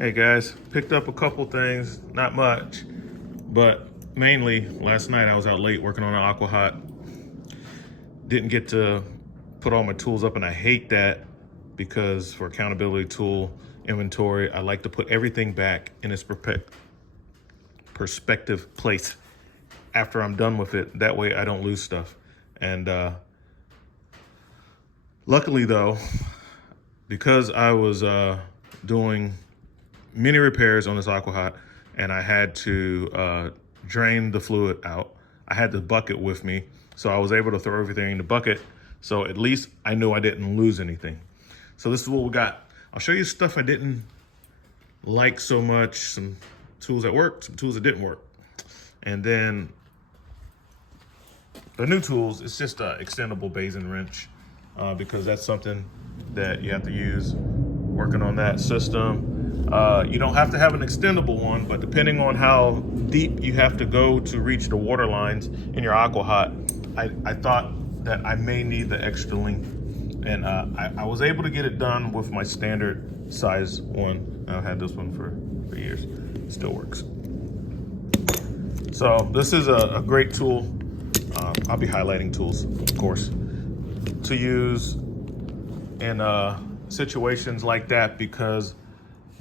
Hey guys, picked up a couple things, not much, but mainly last night I was out late working on an aqua hot. Didn't get to put all my tools up, and I hate that because for accountability tool inventory, I like to put everything back in its perspective place after I'm done with it. That way I don't lose stuff. And luckily though, because I was doing many repairs on this aqua hot and I had to drain the fluid out, I had the bucket with me, so I was able to throw everything in the bucket, so at least I knew I didn't lose anything. So this is what we got. I'll show you stuff I didn't like so much, some tools that worked, some tools that didn't work. And then the new tools, it's just an extendable basin wrench because that's something that you have to use working on that system. You don't have to have an extendable one, but depending on how deep you have to go to reach the water lines in your aqua hot, I thought that I may need the extra length. And I was able to get it done with my standard size one. I've had this one for years. It still works. So this is a great tool. I'll be highlighting tools, of course, to use in situations like that, because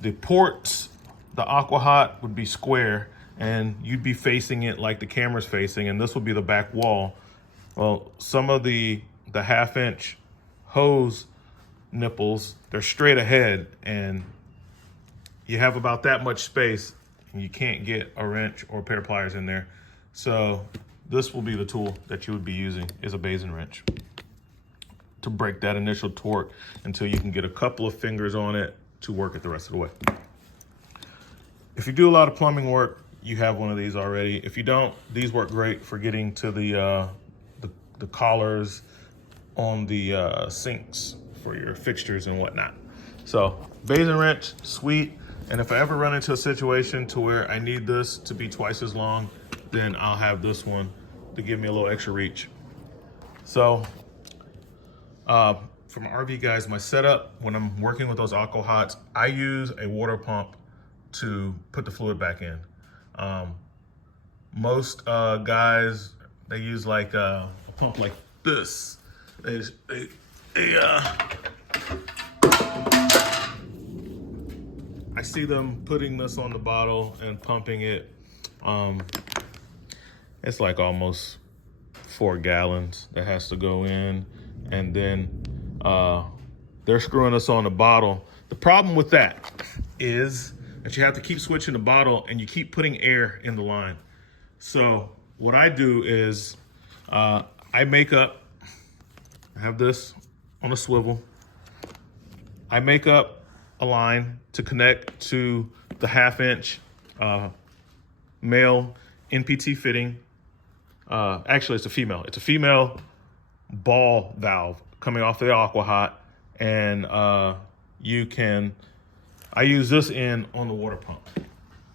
the ports, the aqua hot would be square and you'd be facing it like the camera's facing, and this would be the back wall. Well, some of the 1/2-inch hose nipples, they're straight ahead, and you have about that much space and you can't get a wrench or a pair of pliers in there. So this will be the tool that you would be using, is a basin wrench, to break that initial torque until you can get a couple of fingers on it to work it the rest of the way. If you do a lot of plumbing work, you have one of these already. If you don't, these work great for getting to the collars on the sinks for your fixtures and whatnot. So basin wrench, sweet. And if I ever run into a situation to where I need this to be twice as long, then I'll have this one to give me a little extra reach. So for my RV guys, my setup when I'm working with those aqua hots, I use a water pump to put the fluid back in. Most guys, they use like a pump like this. I see them putting this on the bottle and pumping it. It's like almost 4 gallons that has to go in, and then they're screwing us on the bottle. The problem with that is that you have to keep switching the bottle and you keep putting air in the line. So what I do is I have this on a swivel. I make up a line to connect to the 1/2-inch male NPT fitting. Actually, it's a female. It's a female ball valve coming off the aqua hot, and I use this end on the water pump.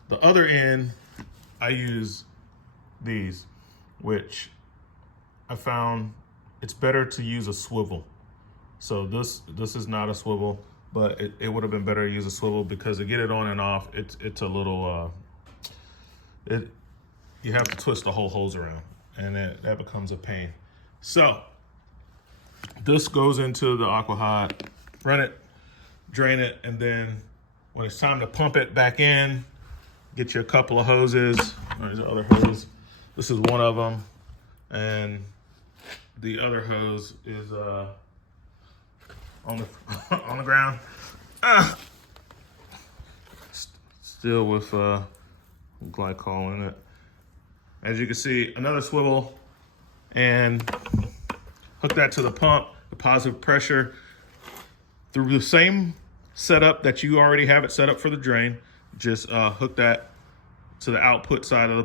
The other end, I use these, which I found it's better to use a swivel. So this is not a swivel, but it would have been better to use a swivel because to get it on and off, it's a little, you have to twist the whole hose around, and that becomes a pain. So this goes into the aqua hot, run it, drain it, and then when it's time to pump it back in, get you a couple of hoses. There's the other hose. This is one of them, and the other hose is on the ground. Still with glycol in it. As you can see, another swivel, and hook that to the pump, the positive pressure through the same setup that you already have it set up for the drain. Just hook that to the output side of the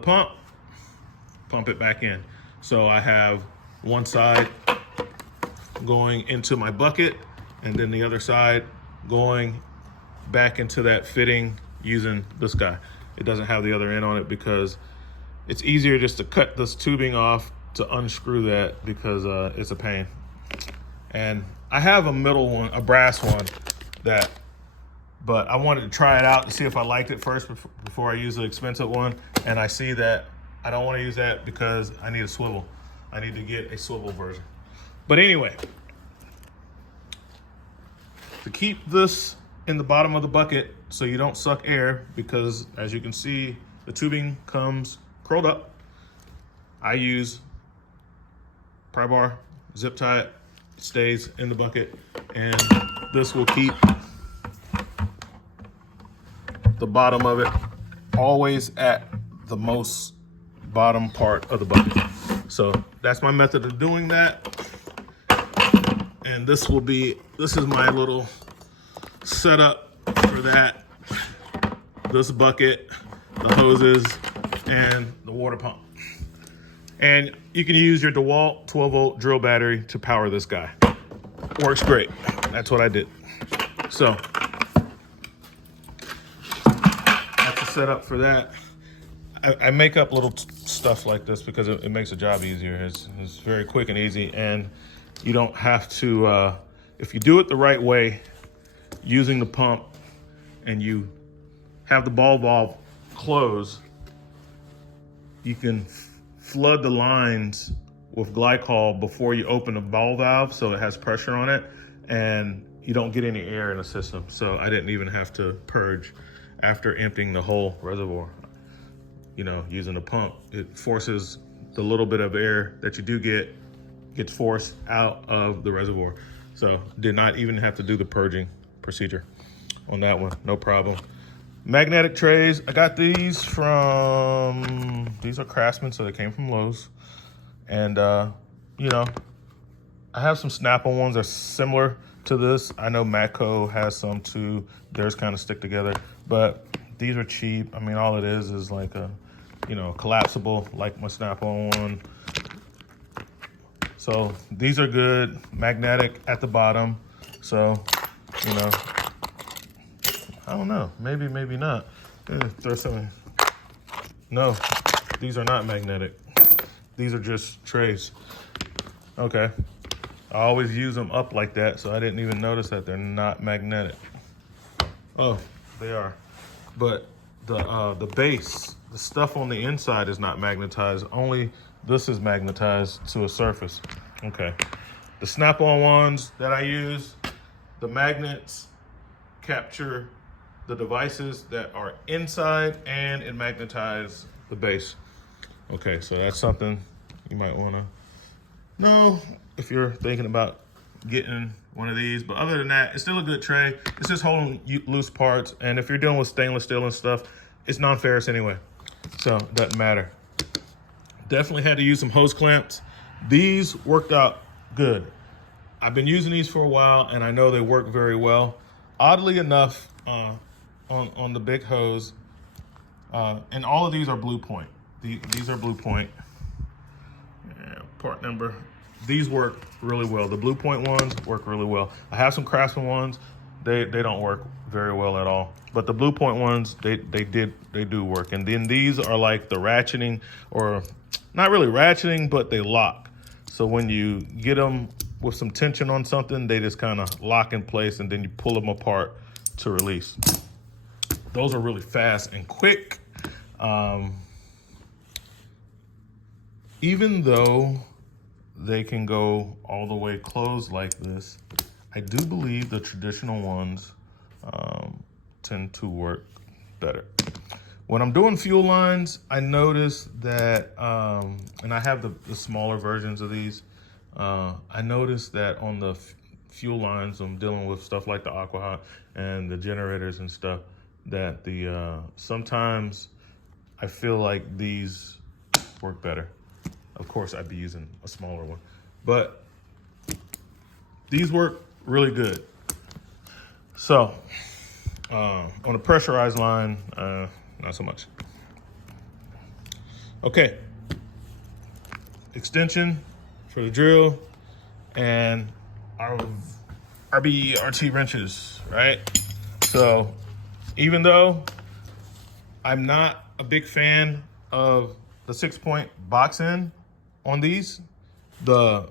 pump it back in. So I have one side going into my bucket, and then the other side going back into that fitting using this guy. It doesn't have the other end on it because it's easier just to cut this tubing off to unscrew that, because it's a pain. And I have a middle one, a brass one, that but I wanted to try it out to see if I liked it first before I use the expensive one. And I see that I don't want to use that because I need a swivel. I need to get a swivel version. But anyway, to keep this in the bottom of the bucket so you don't suck air, because as you can see, the tubing comes curled up, I use pry bar, zip tie it, stays in the bucket, and this will keep the bottom of it always at the most bottom part of the bucket. So that's my method of doing that. And this is my little setup for that. This bucket, the hoses, and the water pump. And you can use your DeWalt 12-volt drill battery to power this guy. Works great. That's what I did. So that's the setup for that. I make up little stuff like this because it makes the job easier. It's very quick and easy, and you don't have to, if you do it the right way, using the pump, and you have the ball valve close, you can flood the lines with glycol before you open the ball valve, so it has pressure on it, and you don't get any air in the system. So I didn't even have to purge after emptying the whole reservoir. You know, using the pump, it forces the little bit of air that you do gets forced out of the reservoir. So did not even have to do the purging procedure on that one, no problem. Magnetic trays, I got these are Craftsman, so they came from Lowe's. And you know, I have some Snap-on ones that are similar to this. I know Matco has some too. Theirs kind of stick together, but these are cheap. I mean, all it is like a, you know, collapsible, like my Snap-on one. So these are good, magnetic at the bottom. So, you know, I don't know, maybe not. Throw something. No, these are not magnetic. These are just trays. Okay, I always use them up like that, so I didn't even notice that they're not magnetic. Oh, they are. But the base, the stuff on the inside is not magnetized. Only this is magnetized to a surface. Okay. The Snap-on ones that I use, the magnets capture the devices that are inside, and it magnetizes the base. Okay, so that's something you might want to know if you're thinking about getting one of these. But other than that, it's still a good tray. It's just holding loose parts, and if you're dealing with stainless steel and stuff, it's non-ferrous anyway, so it doesn't matter. Definitely had to use some hose clamps. These worked out good. I've been using these for a while, and I know they work very well. Oddly enough, on the big hose, and all of these are Blue Point. These are Blue Point. Yeah, part number. These work really well. The Blue Point ones work really well. I have some Craftsman ones. They don't work very well at all. But the Blue Point ones, they do work. And then these are like the ratcheting, or not really ratcheting, but they lock. So when you get them with some tension on something, they just kind of lock in place, and then you pull them apart to release. Those are really fast and quick. Even though they can go all the way closed like this, I do believe the traditional ones tend to work better. When I'm doing fuel lines, I notice that, and I have the smaller versions of these, I noticed that on the fuel lines, I'm dealing with stuff like the aqua and the generators and stuff, that sometimes I feel like these work better. Of course, I'd be using a smaller one, but these work really good. So on a pressurized line, not so much. Okay, extension for the drill and our RBRT wrenches, right? So even though I'm not a big fan of the 6-point box end on these, I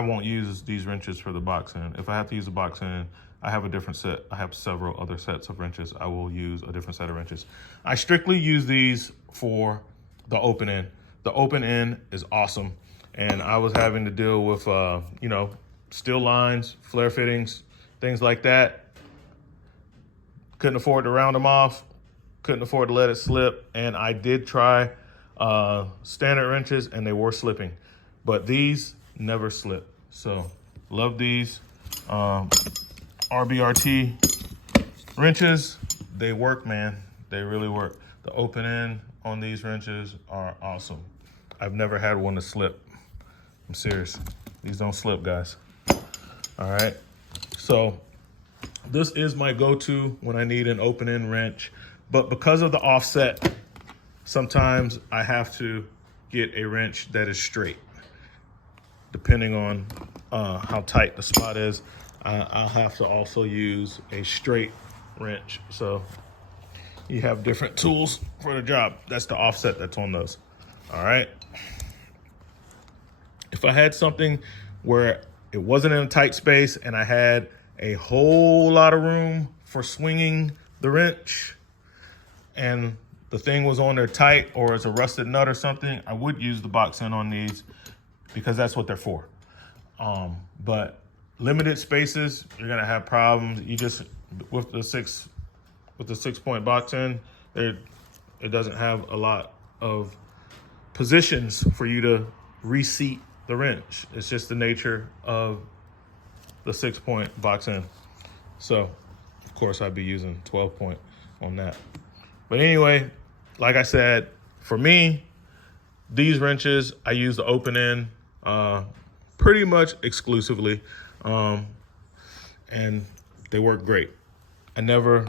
won't use these wrenches for the box end. If I have to use a box end, I have a different set. I have several other sets of wrenches. I will use a different set of wrenches. I strictly use these for the open end. The open end is awesome. And I was having to deal with, you know, steel lines, flare fittings, things like that. Couldn't afford to round them off. Couldn't afford to let it slip. And I did try standard wrenches and they were slipping. But these never slip. So love these. RBRT wrenches, they work, man. They really work. The open end on these wrenches are awesome. I've never had one to slip. I'm serious. These don't slip, guys. All right. So this is my go-to when I need an open end wrench. But because of the offset, sometimes I have to get a wrench that is straight. Depending on how tight the spot is, I'll have to also use a straight wrench. So you have different tools for the job. That's the offset that's on those. All right. If I had something where it wasn't in a tight space and I had a whole lot of room for swinging the wrench and the thing was on there tight or it's a rusted nut or something, I would use the box end on these because that's what they're for. But limited spaces, you're gonna have problems. You just, with the 6-point box end, it doesn't have a lot of positions for you to reseat the wrench. It's just the nature of the 6-point box end. So of course I'd be using 12-point on that. But anyway, like I said, for me, these wrenches, I use the open end pretty much exclusively, and they work great. I never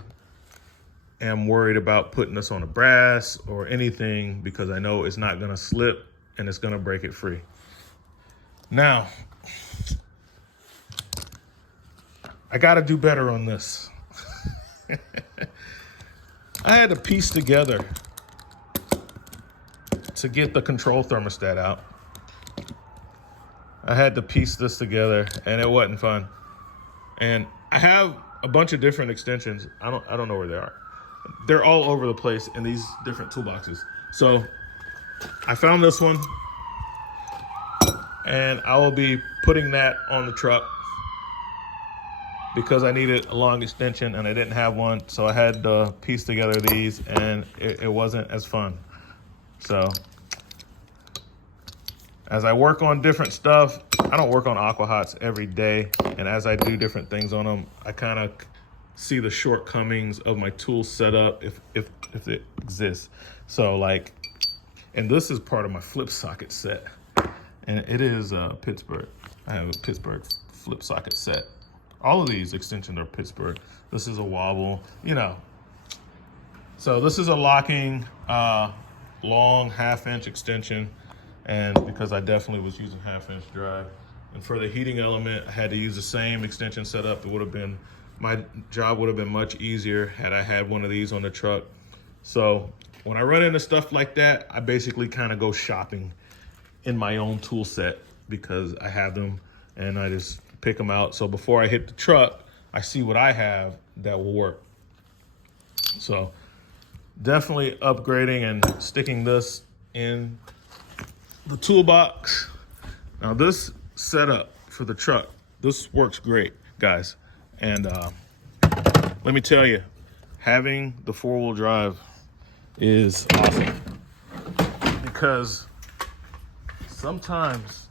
am worried about putting this on a brass or anything because I know it's not gonna slip and it's gonna break it free. Now, I gotta do better on this. I had to piece together to get the control thermostat out. I had to piece this together and it wasn't fun. And I have a bunch of different extensions. I don't know where they are. They're all over the place in these different toolboxes. So I found this one and I will be putting that on the truck because I needed a long extension and I didn't have one. So I had to piece together these and it wasn't as fun. So as I work on different stuff, I don't work on aqua hots every day. And as I do different things on them, I kind of see the shortcomings of my tool setup if it exists. So like, and this is part of my flip socket set. And it is Pittsburgh. I have a Pittsburgh flip socket set. All of these extensions are Pittsburgh. This is a wobble, you know. So this is a locking long 1/2-inch extension. And because I definitely was using 1/2-inch drive. And for the heating element, I had to use the same extension setup. It would have been, my job would have been much easier had I had one of these on the truck. So when I run into stuff like that, I basically kind of go shopping in my own tool set because I have them and I just pick them out. So before I hit the truck, I see what I have that will work. So definitely upgrading and sticking this in the toolbox. Now this setup for the truck, this works great, guys. And let me tell you, having the 4-wheel drive is awesome because sometimes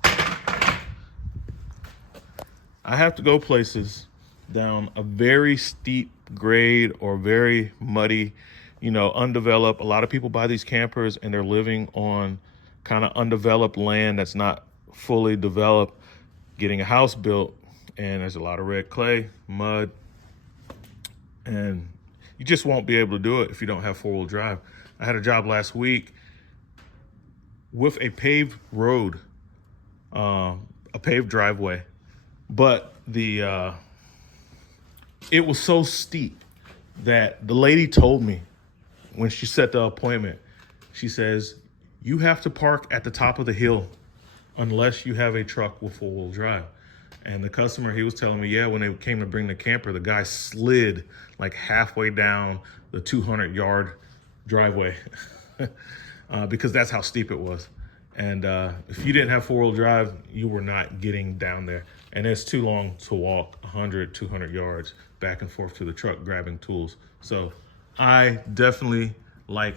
I have to go places down a very steep grade or very muddy, you know, undeveloped. A lot of people buy these campers and they're living on kind of undeveloped land that's not fully developed, getting a house built, and there's a lot of red clay, mud, and you just won't be able to do it if you don't have 4-wheel drive. I had a job last week with a paved road, a paved driveway, but it was so steep that the lady told me when she set the appointment, she says, you have to park at the top of the hill unless you have a truck with 4-wheel drive. And the customer, he was telling me, yeah, when they came to bring the camper, the guy slid like halfway down the 200-yard driveway because that's how steep it was. And if you didn't have four-wheel drive, you were not getting down there. And it's too long to walk 100, 200 yards back and forth to the truck grabbing tools. So I definitely like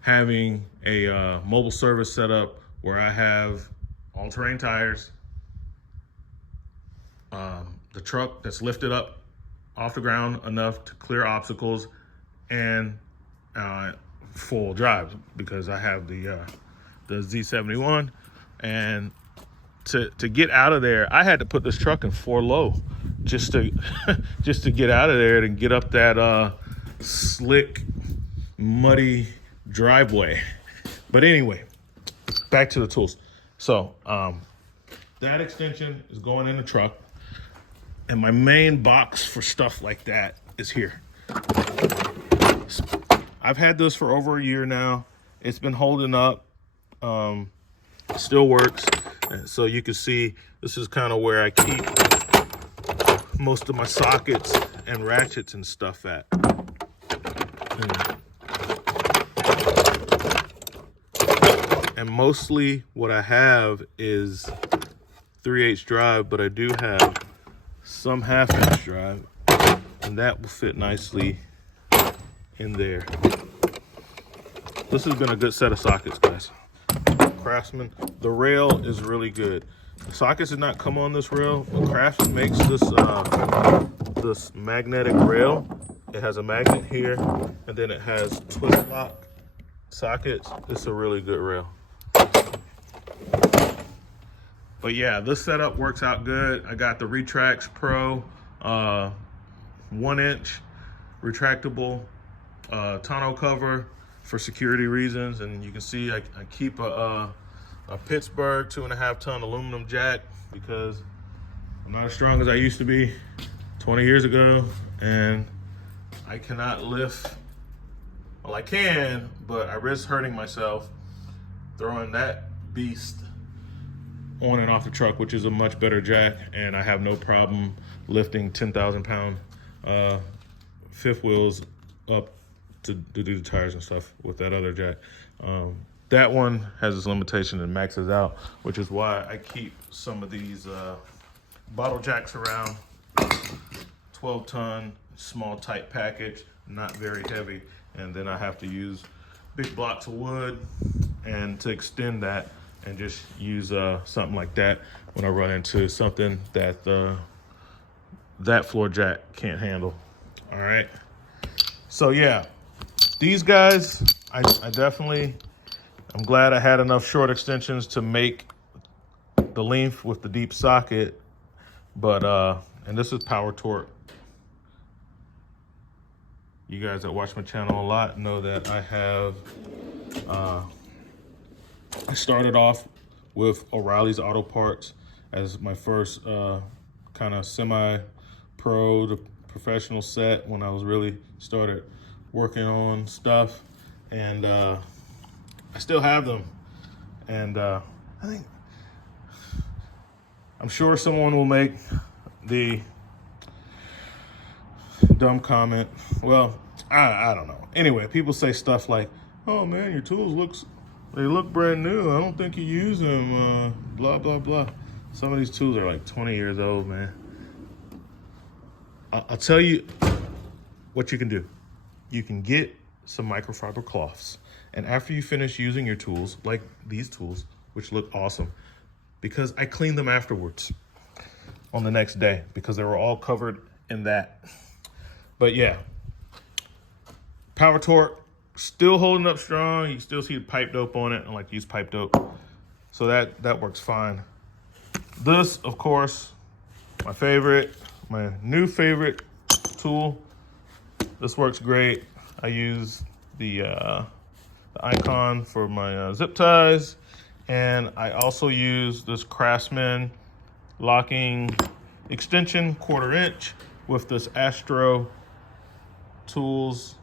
having a mobile service set up where I have all-terrain tires, the truck that's lifted up off the ground enough to clear obstacles, and full drive, because I have the Z71. And to get out of there, I had to put this truck in 4 low just to just to get out of there and get up that slick, muddy driveway. But anyway, back to the tools. So that extension is going in the truck, and my main box for stuff like that is here. I've had this for over a year now. It's been holding up, still works. So you can see this is kind of where I keep most of my sockets and ratchets and stuff at. And mostly what I have is 3/8 drive, but I do have some 1/2-inch drive, and that will fit nicely in there. This has been a good set of sockets, guys. Craftsman, the rail is really good. The sockets did not come on this rail, but Craftsman makes this this magnetic rail. It has a magnet here, and then it has twist lock sockets. It's a really good rail. But yeah, this setup works out good. I got the Retrax Pro 1-inch retractable tonneau cover for security reasons, and you can see I keep a Pittsburgh 2.5-ton aluminum jack because I'm not as strong as I used to be 20 years ago, and I cannot lift. Well, I can, but I risk hurting myself throwing that beast on and off the truck, which is a much better jack, and I have no problem lifting 10,000-pound fifth wheels up to do the tires and stuff with that other jack. That one has its limitation and maxes out, which is why I keep some of these bottle jacks around. 12-ton, small, tight package, not very heavy, and then I have to use big blocks of wood and to extend that, and just use something like that when I run into something that that floor jack can't handle. All right. So yeah, these guys, I'm glad I had enough short extensions to make the length with the deep socket. But and this is Power Torque. You guys that watch my channel a lot know that I have I started off with O'Reilly's Auto Parts as my first kind of semi-pro to professional set when I was really started working on stuff, and I still have them. And I'm sure someone will make the dumb comment. Well, I don't know. Anyway, people say stuff like, "Oh man, your tools they look brand new. I don't think you use them, blah, blah, blah." Some of these tools are like 20 years old, man. I'll tell you what you can do. You can get some microfiber cloths, and after you finish using your tools, like these tools, which look awesome, because I cleaned them afterwards on the next day because they were all covered in that. But yeah, Power Torque, still holding up strong. You can still see the pipe dope on it. I like to use pipe dope. So that works fine. This, of course, my new favorite tool. This works great. I use the Icon for my zip ties. And I also use this Craftsman locking extension, 1/4 inch, with this Astro Tools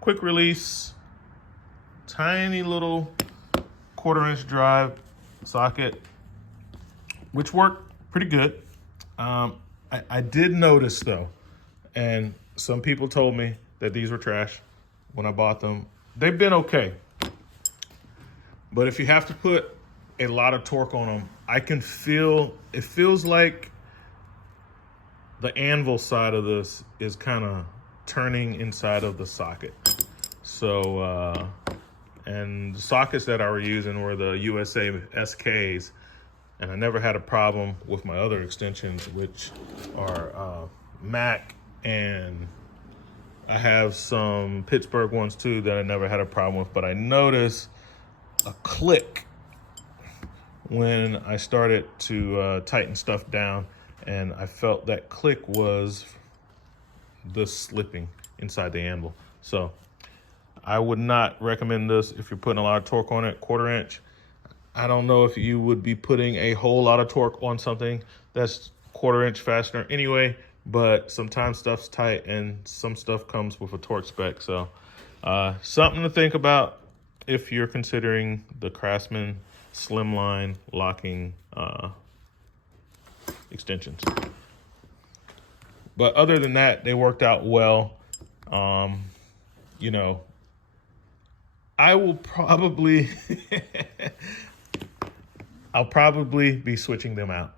quick release, tiny little 1/4 inch drive socket. which worked pretty good. I did notice though, and some people told me that these were trash when I bought them. They've been okay. But if you have to put a lot of torque on them, I can feel, it feels like the anvil side of this is kind of turning inside of the socket. So, and the sockets that I were using were the USA SKs, and I never had a problem with my other extensions, which are Mac, and I have some Pittsburgh ones too that I never had a problem with, but I noticed a click when I started to tighten stuff down, and I felt that click was the slipping inside the anvil. So I would not recommend this if you're putting a lot of torque on it. 1/4 inch. I don't know if you would be putting a whole lot of torque on something that's 1/4 inch fastener anyway, but sometimes stuff's tight and some stuff comes with a torque spec. So something to think about if you're considering the Craftsman slimline locking extensions. But other than that, they worked out well. You know, I will probably, I'll probably be switching them out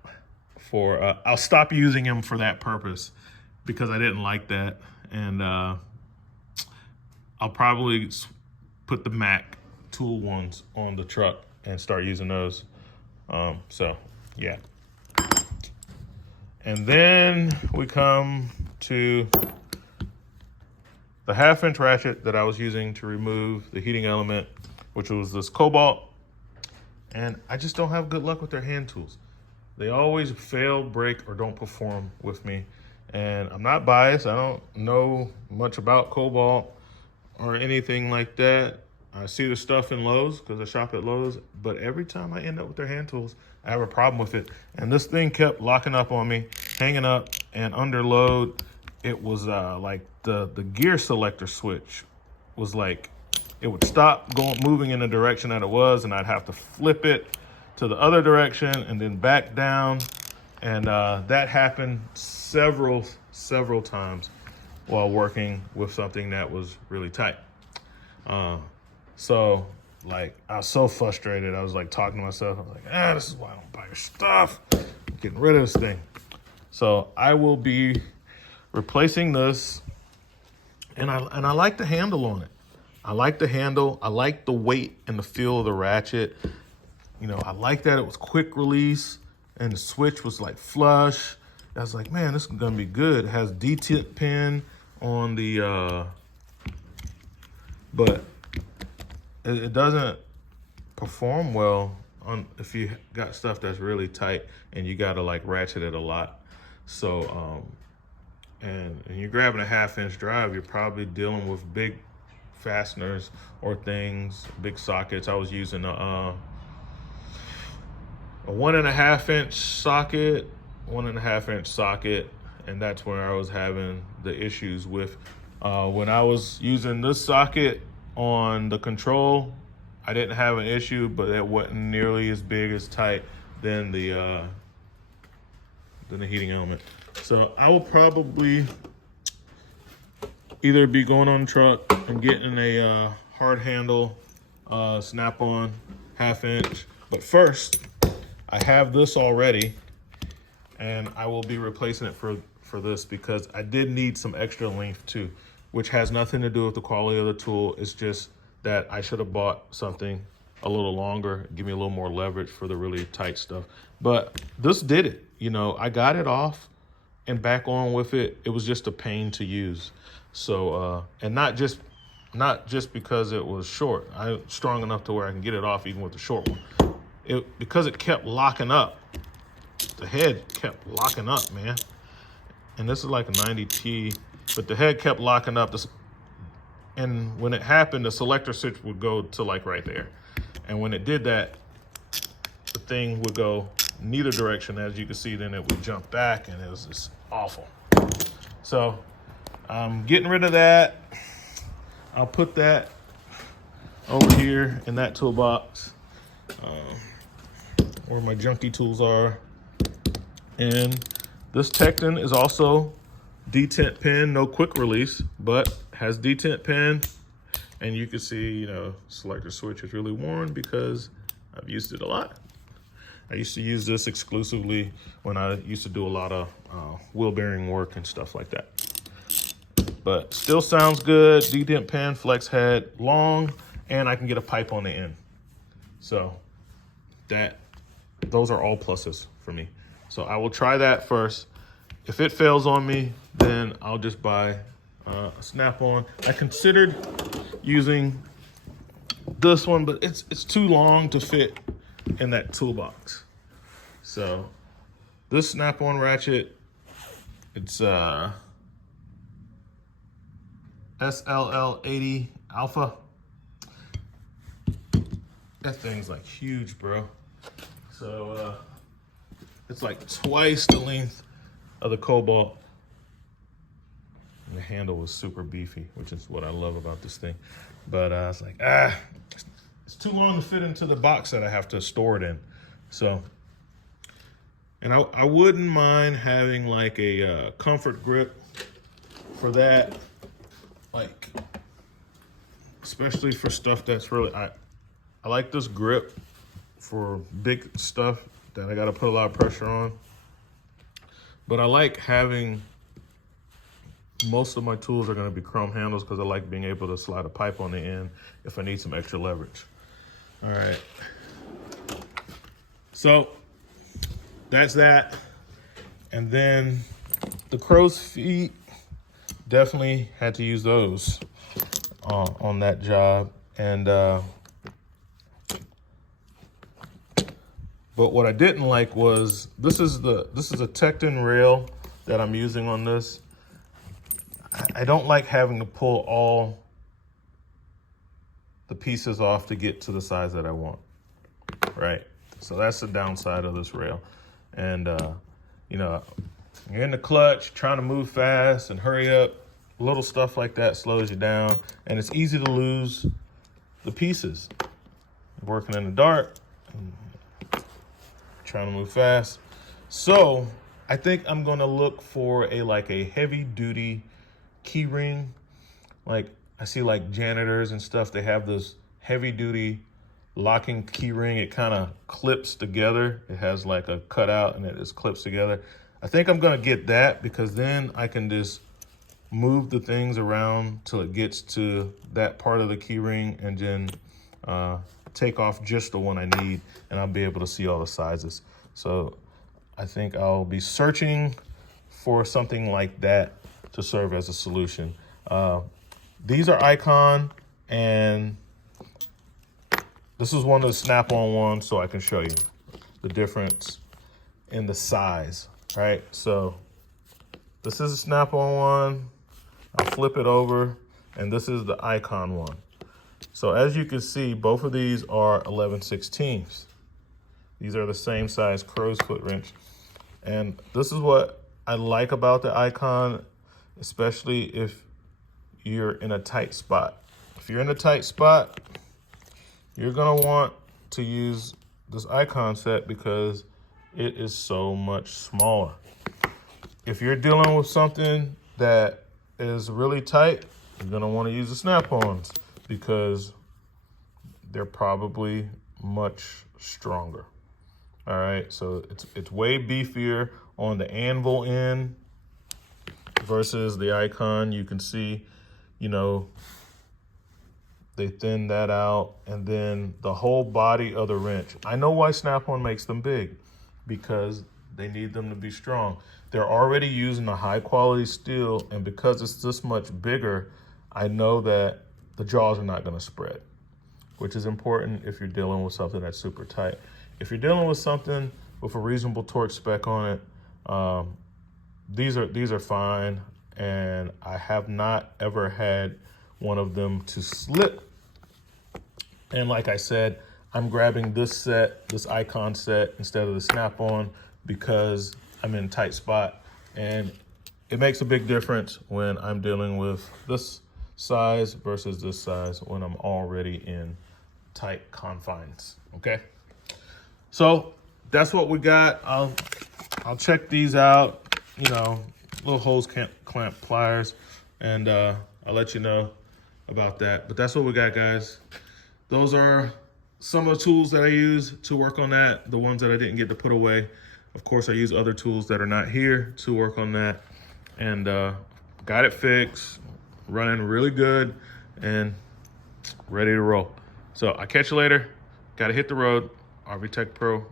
for, I'll stop using them for that purpose because I didn't like that. And I'll probably put the Mac tool ones on the truck and start using those. So yeah. And then we come to the 1/2 inch ratchet that I was using to remove the heating element, which was this Cobalt. And I just don't have good luck with their hand tools. They always fail, break, or don't perform with me. And I'm not biased. I don't know much about Cobalt or anything like that. I see the stuff in Lowe's because I shop at Lowe's, but every time I end up with their hand tools, I have a problem with it. And this thing kept locking up on me, hanging up, and under load, it was like the gear selector switch was like, it would stop moving in the direction that it was, and I'd have to flip it to the other direction and then back down. And that happened several times while working with something that was really tight. So like, I was so frustrated. I was like talking to myself. I was like, this is why I don't buy your stuff. I'm getting rid of this thing. So I will be replacing this. And I like the handle on it. I like the handle. I like the weight and the feel of the ratchet. You know, I like that it was quick release and the switch was like flush. I was like, man, this is gonna be good. It has D-tip pin on the, but it doesn't perform well on if you got stuff that's really tight and you gotta like ratchet it a lot. So, and you're grabbing a 1/2 inch drive, you're probably dealing with big fasteners or things, big sockets. I was using a 1.5 inch socket, 1.5 inch socket, and that's where I was having the issues with. When I was using this socket on the control, I didn't have an issue, but it wasn't nearly as big as tight than the heating element. So I will probably either be going on the truck and getting a hard handle snap-on 1/2 inch. But first, I have this already, and I will be replacing it for this because I did need some extra length too, which has nothing to do with the quality of the tool. It's just that I should have bought something a little longer, give me a little more leverage for the really tight stuff. But this did it. You know, I got it off and back on with it. It was just a pain to use. So, and not just because it was short. I'm strong enough to where I can get it off even with the short one. Because it kept locking up. The head kept locking up, man. And this is like a 90T, but the head kept locking up. And when it happened, the selector switch would go to like right there. And when it did that, the thing would go neither direction. As you can see, then it would jump back, and it was just awful. So I'm getting rid of that. I'll put that over here in that toolbox where my junky tools are. And this Tecton is also detent pin, no quick release, but has detent pin. And you can see, you know, selector switch is really worn because I've used it a lot. I used to use this exclusively when I used to do a lot of wheel bearing work and stuff like that. But still sounds good. Detent pin, flex head, long, and I can get a pipe on the end. So those are all pluses for me. So I will try that first. If it fails on me, then I'll just buy a Snap-on. I considered using this one, but it's too long to fit in that toolbox. So this Snap-on ratchet, it's SLL80 Alpha. That thing's like huge, bro. So it's like twice the length of the Cobalt. And the handle was super beefy, which is what I love about this thing. But I was like, it's too long to fit into the box that I have to store it in. So, and I wouldn't mind having like a comfort grip for that, like, especially for stuff that's really, I like this grip for big stuff that I gotta put a lot of pressure on. But I like having, most of my tools are gonna be chrome handles because I like being able to slide a pipe on the end if I need some extra leverage. All right. So that's that. And then the crow's feet, definitely had to use those on that job. And but what I didn't like was, this is a Tecton rail that I'm using on this. I don't like having to pull all the pieces off to get to the size that I want, right? So that's the downside of this rail. And you know, you're in the clutch, trying to move fast and hurry up, little stuff like that slows you down, and it's easy to lose the pieces. Working in the dark, trying to move fast. So I think I'm gonna look for a heavy duty key ring. Like I see like janitors and stuff, they have this heavy duty locking key ring. It kind of clips together. It has like a cutout and it just clips together. I think I'm gonna get that because then I can just move the things around till it gets to that part of the key ring and then take off just the one I need, and I'll be able to see all the sizes. So I think I'll be searching for something like that to serve as a solution. These are Icon, and this is one of the Snap-on ones, so I can show you the difference in the size, right? So this is a Snap-on one. I'll flip it over, and this is the Icon one. So as you can see, both of these are 11/16. These are the same size crow's foot wrench. And this is what I like about the Icon, especially if you're in a tight spot. If you're in a tight spot, you're gonna want to use this Icon set because it is so much smaller. If you're dealing with something that is really tight, you're gonna wanna use the Snap-ons because they're probably much stronger. All right, so it's way beefier on the anvil end versus the Icon. You can see, you know, they thin that out, and then the whole body of the wrench. I know why Snap-on makes them big, because they need them to be strong. They're already using a high quality steel, and because it's this much bigger, I know that the jaws are not gonna spread, which is important if you're dealing with something that's super tight. If you're dealing with something with a reasonable torque spec on it, these are fine, and I have not ever had one of them to slip. And like I said, I'm grabbing this set, this Icon set, instead of the Snap-on because I'm in a tight spot, and it makes a big difference when I'm dealing with this size versus this size when I'm already in tight confines, okay? So that's what we got. I'll I'll check these out, you know, little hose clamp pliers, and I'll let you know about that. But that's what we got, guys. Those are some of the tools that I use to work on that, the ones that I didn't get to put away. Of course, I use other tools that are not here to work on that, and got it fixed, running really good, and ready to roll. So I'll catch you later. Got to hit the road. RV Tech Pro